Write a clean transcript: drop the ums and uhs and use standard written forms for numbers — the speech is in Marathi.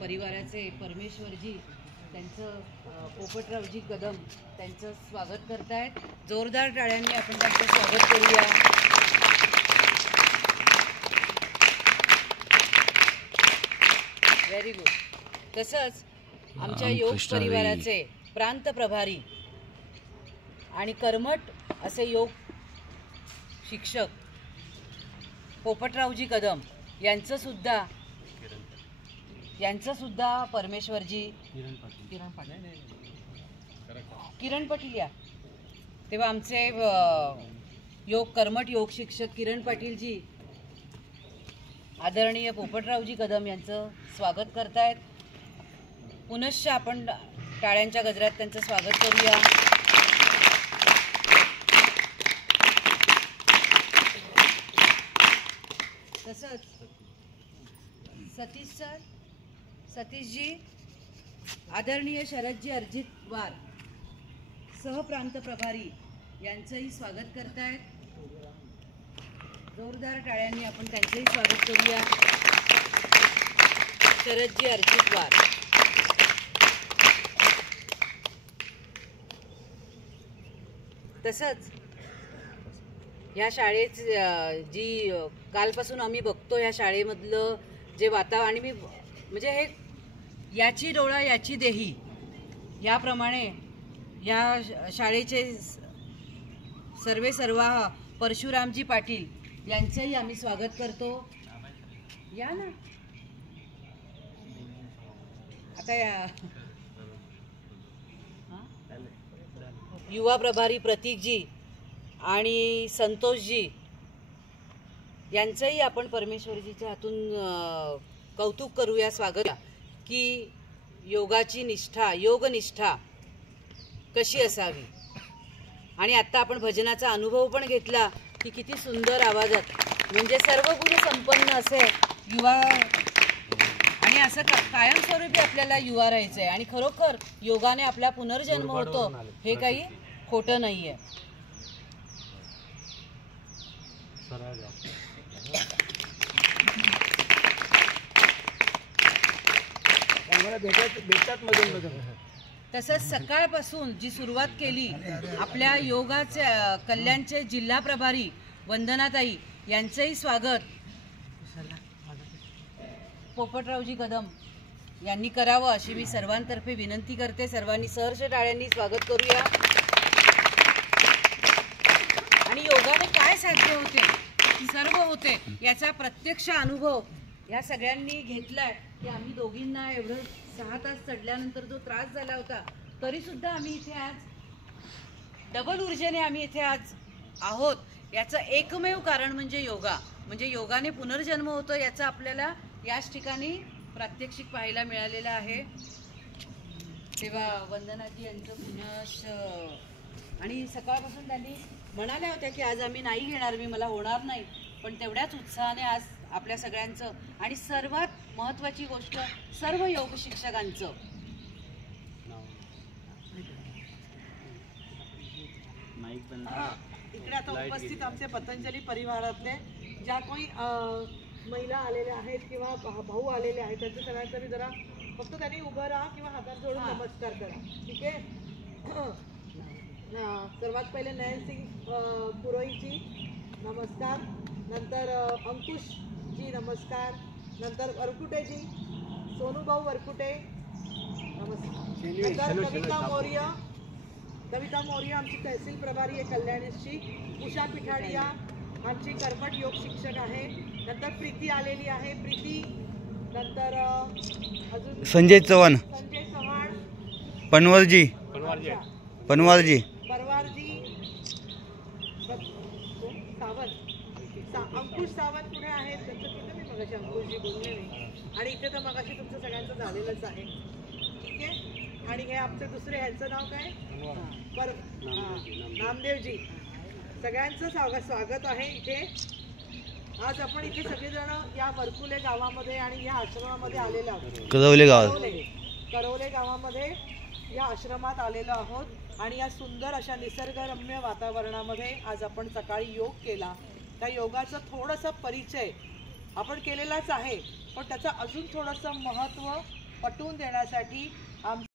परिवाराचे परमेश्वरजी त्यांचं पोपटरावजी कदम त्यांचं स्वागत करतायत। जोरदार टाळ्यांनी आपण त्यांचं स्वागत करूया। Very good. तसंच आमच्या योग परिवाराचे प्रांत प्रभारी आणि कर्मठ असे योग शिक्षक पोपटरावजी कदम यांचं सुद्धा परमेश्वरजी किरण पाटील या तेव्हा आमचे योग कर्मठ योग शिक्षक किरण पाटीलजी आदरणीय पोपटरावजी कदम यांचं स्वागत करतायत। पुनश्च आपण टाळ्यांच्या गजरात त्यांचं स्वागत करूया। तसंच सतीशजी आदरणीय शरदजी अर्जित वार सहप्रांत प्रभारी यांचंही स्वागत करतायत। जोरदार टाळ्यांनी आपण त्यांचंही स्वागत करूया। शरदजी अर्जित वार। तसंच ह्या शाळेत जी कालपासून आम्ही बघतो ह्या शाळेमधलं जे वातावरण आणि मी म्हणजे हे याची डोळा याची देही याप्रमाणे या शाळेचे सर्वा परशुरामजी पाटील यांचंही आम्ही स्वागत करतो। या ना आता या युवा प्रभारी प्रतीकजी आणि संतोषजी यांचंही आपण परमेश्वरजीच्या हातून कौतुक करूया, स्वागत की योगाची निष्ठा योगनिष्ठा कशी असावी। आणि आता आपण भजनाचा अनुभव पण घेतला की किती सुंदर आवाजात म्हणजे सर्व गुण संपन्न असे युवा आणि असं कायमस्वरूपी आपल्याला युवा राहायचंय आणि खरोखर योगाने आपला पुनर्जन्म होतो हे काही खोटं नाहीये। तसंच सकाळपासून जी सुरुवात केली आपल्या योगाचे कल्याणचे जिल्हा प्रभारी वंदनाताई यांचंही स्वागत पोपटरावजी कदम यांनी करावं अशी मी सर्वांतर्फे विनंती करते। सर्वांनी सहर्ष टाळ्यांनी स्वागत करूया। आणि योगाने काय साध्य होते सर्व होते याचा प्रत्यक्ष अनुभव या सगळ्यांनी घेतलाय की आम्ही दोघींना एवढं 6 तास चढल्यानंतर जो त्रास झाला होता तरी सुद्धा आम्ही इथे आज डबल ऊर्जेने आम्ही इथे आज आहोत। याचं एकमेव कारण म्हणजे योगा, म्हणजे योगाने पुनर्जन्म होतो याचं आपल्याला याच ठिकाणी प्रात्यक्षिक पाहायला मिळालेलं आहे। तेव्हा वंदनाजी यांचं पुनश आणि सकाळपासून त्यांनी म्हणाल्या होत्या की आज आम्ही नाही घेणार, मला होणार नाही, पण तेवढ्याच उत्साहाने आज आपल्या सगळ्यांचं आणि सर्वात महत्त्वाची गोष्ट सर्व योग शिक्षकांचं इकडे आता उपस्थित आमचे पतंजली परिवारातले ज्या कोणी महिला आलेल्या आहेत किंवा भाऊ आलेले आहेत त्यांच्या सगळ्यांचा मी जरा फक्त त्यांनी उभं राहा किंवा हातात जोडून नमस्कार करा, ठीक आहे। सर्वात पहिले नयनसिंग पुरोहितजी नमस्कार, नंतर अंकुशजी नमस्कार, नंतर वरकुटेजी सोनूभाऊ वरकुटे नमस्कार, नंतर कविता मौर्य आमची तहसील प्रभारी आहे कल्याणची, उषा पिठाडिया आमची कर्मठ योग शिक्षक आहे, नंतर प्रीती आलेली आहे प्रीती, नंतर अजून संजय चव्हाण पनवारजी सावंत अंकुश सावंत पुढे आहेत त्यांचं कुठे मी मगाशी अंकुशजी बोलले नाही आणि इथे तर मगाशी तुमचं सगळ्यांचं झालेलंच आहे, ठीक आहे। आणि हे आमचे दुसरे ह्यांचं नाव काय नामदेवजी, सगळ्यांचं स्वागत आहे इथे। आज आपण इथे सगळेजण या वरकुले गावामध्ये आणि या आश्रमामध्ये आलेलो आहोत। करवले गावामध्ये या आश्रमात आलेलो आहोत आणि या सुंदर अशा निसर्गरम्य वातावरणामध्ये आज आपण सकाळी योग केला। त्या योगाचा थोडासा परिचय आपण केलेलाच आहे, पण त्याचं अजून थोडंसं महत्त्व पटवून देण्यासाठी